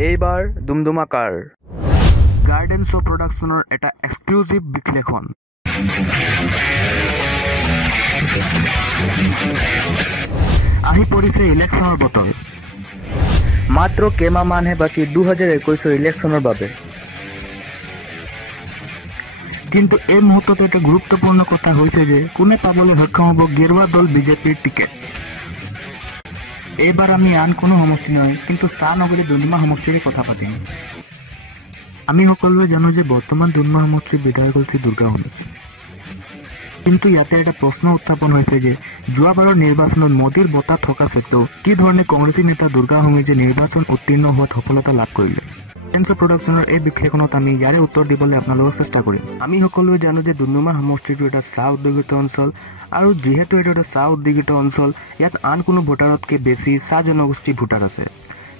এইবাৰ দুমদুমাকাৰ garden show' প্ৰডাকশ্যনৰ এটা exclusive বিশ্লেষণ। আহি পৰিছে ইলেকশ্যনৰ বতৰ। মাত্ৰ কেইমাহমানহে বাকী 2021 ইলেকশ্যনৰ বাবে। কিন্তু এই মুহূৰ্তত এটা গুৰুত্বপূৰ্ণ কথা হৈছে যে কোনে পাবলৈ সক্ষম হ'ব গেৰুৱা দল বিজেপিৰ টিকেট। এইবাৰ আমি আন কোনো সমষ্টি নহয়, কিন্তু চাহ নগৰী ডুমডুমা সমষ্টিৰে কথা পাতিম। আমি সকলোৱে জানো যে বৰ্তমান ডুমডুমা সমষ্টিৰ বিধায়ক হৈছে দুৰ্গা সমষ্টি। কিন্তু ইয়াতে এটা প্ৰশ্ন উত্থাপন হৈছে যে যোৱাবাৰৰ নিৰ্বাচনত মোদীৰ বঁটা থকা স্বত্বেও কি ধৰণে কংগ্ৰেছী নেতা দুৰ্গা সমীজে নিৰ্বাচন উত্তীৰ্ণ হোৱাত সফলতা লাভ কৰিলে। গাৰ্ডেন প্ৰডাকশ্যনৰ এই বিশ্লেষণত আমি ইয়াৰে উত্তৰ দিবলৈ আপোনালোকক চেষ্টা কৰিম। আমি সকলোৱে জানো যে ডুমডুমা সমষ্টিটো এটা চাহ উদ্যোগিত অঞ্চল, আৰু যিহেতু এইটো এটা চাহ উদ্যোগিত অঞ্চল, ইয়াত আন কোনো ভোটাৰতকৈ বেছি চাহ জনগোষ্ঠী ভোটাৰ আছে।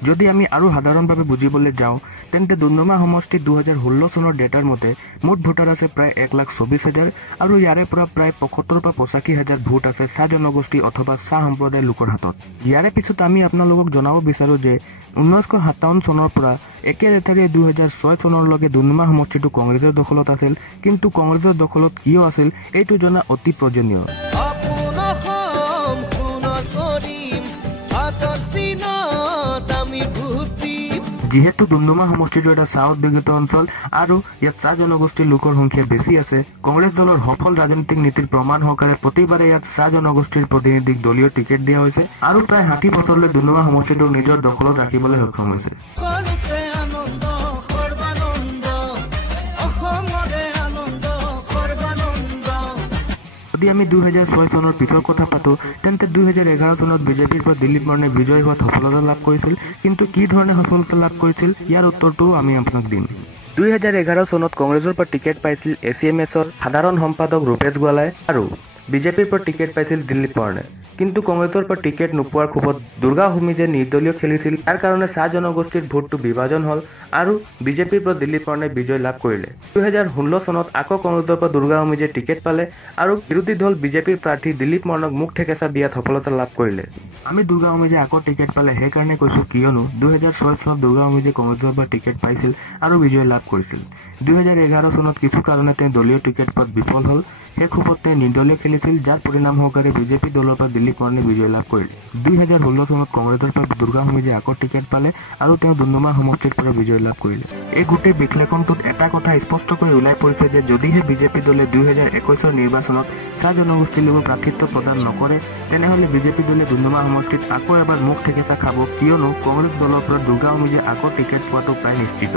যদি আমি আৰু সাধাৰণভাৱে বুজিবলৈ যাওঁ তেন্তে ডুমডুমা সমষ্টিত 2016 চনৰ ডেটাৰ মতে মুঠ ভোটাৰ আছে প্ৰায় 1,24,000, আৰু ইয়াৰে পৰা প্ৰায় 75,000 পৰা 85,000 ভোট আছে চাহ জনগোষ্ঠী অথবা চাহ সম্প্ৰদায়ৰ লোকৰ হাতত। ইয়াৰে পিছত আমি আপোনালোকক জনাব বিচাৰোঁ যে 1957 চনৰ পৰা একে লেঠাৰে 2006 চনলৈকে ডুমডুমা সমষ্টিটো কংগ্ৰেছৰ দখলত আছিল। কিন্তু কংগ্ৰেছৰ দখলত কিয় আছিল এইটো জনা অতি প্ৰয়োজনীয়। যিহেতু ডুমডুমা সমষ্টিটো এটা চাহ উদ্যোগিত অঞ্চল আৰু ইয়াত চাহ জনগোষ্ঠীৰ লোকৰ সংখ্যা বেছি আছে, কংগ্ৰেছ দলৰ সফল ৰাজনৈতিক নীতিৰ প্ৰমাণ সহকাৰে প্ৰতিবাৰে ইয়াত চাহ জনগোষ্ঠীৰ প্ৰতিনিধিক দলীয় টিকেট দিয়া হৈছে, আৰু প্ৰায় 60 বছৰলৈ ডুমডুমা সমষ্টিটোক নিজৰ দখলত ৰাখিবলৈ সক্ষম হৈছে। যদি আমি 2006 চনৰ পিছৰ কথা পাতোঁ তেন্তে 2011 চনত বিজেপিৰ পৰা দিলীপ বৰ্মাই বিজয়ী হোৱাত সফলতা লাভ কৰিছিল। কিন্তু কি ধৰণে সফলতা লাভ কৰিছিল ইয়াৰ উত্তৰটোও আমি আপোনাক দিম। 2011 চনত কংগ্ৰেছৰ পৰা টিকেট পাইছিল ACMSৰ সাধাৰণ সম্পাদক ৰূপেশ গোৱালাই, আৰু বিজেপিৰ পৰা টিকেট পাইছিল দিলীপ বৰ্মাই। কিন্তু কংগ্ৰেছৰ পৰা টিকেট নোপোৱাৰ ক্ষোভত দুৰ্গা সমীজে নিৰ্দলীয় খেলিছিল। ইয়াৰ কাৰণে চাহ জনগোষ্ঠীৰ ভোটটো বিভাজন হ'ল আৰু বিজেপিৰ পৰা দিলীপ বৰ্মাই বিজয় লাভ কৰিলে। 2016 চনত আকৌ কংগ্ৰেছৰ পৰা দুৰ্গা সমীজে টিকেট পালে আৰু বিৰোধী দল বিজেপিৰ প্ৰাৰ্থী দিলীপ বৰ্মাক মুখ ঠেকেচা দিয়াত সফলতা লাভ কৰিলে। আমি দুৰ্গা সমীজে আকৌ টিকেট পালে সেইকাৰণে কৈছোঁ কিয়নো 2006 চনত দুৰ্গা সমীজে কংগ্ৰেছৰ পৰা টিকেট পাইছিল আৰু বিজয় লাভ কৰিছিল। 2011 চনত কিছু কাৰণে তেওঁ দলীয় টিকেট পোৱাত বিফল হ'ল। সেই ক্ষোভত তেওঁ নিৰ্দলীয় খেলিছিল, যাৰ পৰিণাম সহকাৰে বিজেপি দলৰ পৰা দিলীপ বৰ্মাই বিজয় লাভ কৰিলে। 2016 চনত কংগ্ৰেছৰ পৰা দুৰ্গা সমীজে আকৌ টিকেট পালে আৰু তেওঁ ডুমডুমা সমষ্টিৰ পৰা বিজয় লাভ কৰিলে। এই গোটেই বিশ্লেষণটোত এটা কথা স্পষ্টকৈ ওলাই পৰিছে যে যদিহে বিজেপি দলে 2021 নিৰ্বাচনত চাহ জনগোষ্ঠীৰ লোকক প্ৰাৰ্থিত্ব প্ৰদান নকৰে তেনেহ'লে বিজেপি দলে ডুমডুমা সমষ্টিত আকৌ এবাৰ মুখ ঠেকেচা খাব, কিয়নো কংগ্ৰেছ দলৰ পৰা দুৰ্গা সমীজে আকৌ টিকেট পোৱাটো প্ৰায় নিশ্চিত।